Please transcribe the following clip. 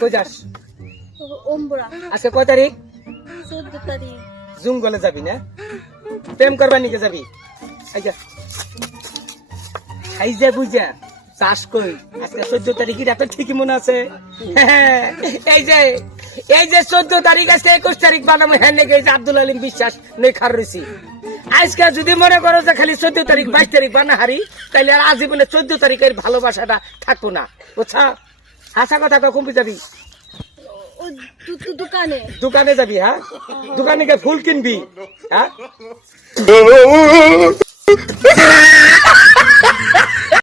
কই যাস? ওমবরা আজকে কয় তারিখ? 14 তারিখ। জঙ্গলে যাবি না? প্রেম করবার নিকে যাবি? খাইজা বুঝা চাষ কই আজকে 14 তারিখ, এটা তো ঠিকই মনে আছে। এই যে 14 তারিখ, আজকে 21 তারিখ বানাবো। হ্যাঁ নাকি আব্দুল আলিম বিশ্বাস নেই খার রয়েছি। আজকে যদি মনে করো যে খালি 14 তারিখ 22 তারিখ বানা হারি, তাহলে আর আজীবনে 14 তারিখের ভালোবাসাটা থাকবো না, বুঝছা? হাসা কথা কখন যাবি? ও দোকানে দোকানে যাবি? হ্যাঁ, দোকানে গিয়ে ফুল কিনবি? হ্যাঁ